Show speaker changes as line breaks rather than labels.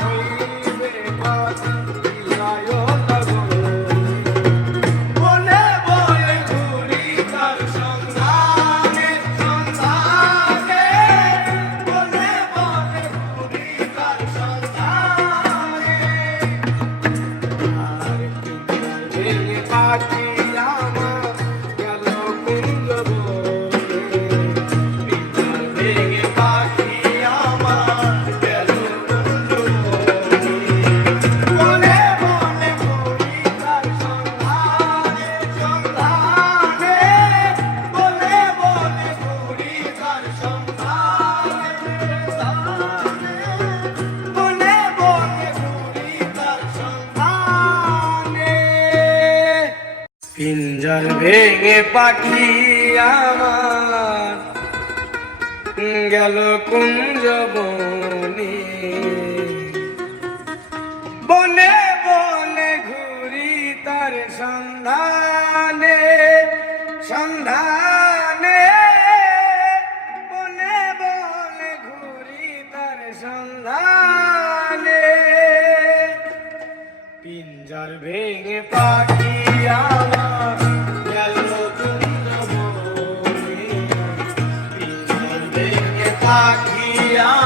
Yeah. পিঞ্জল ভেঙে পাখি আমার। গেল কুঞ্জ বনে। বনে বনে ঘুরি তার সন্ধ্যা পিঞ্জর ভেঙে পাখি আমার গেল কুঞ্জ পিঞ্জর ভেঙে পাখি আমার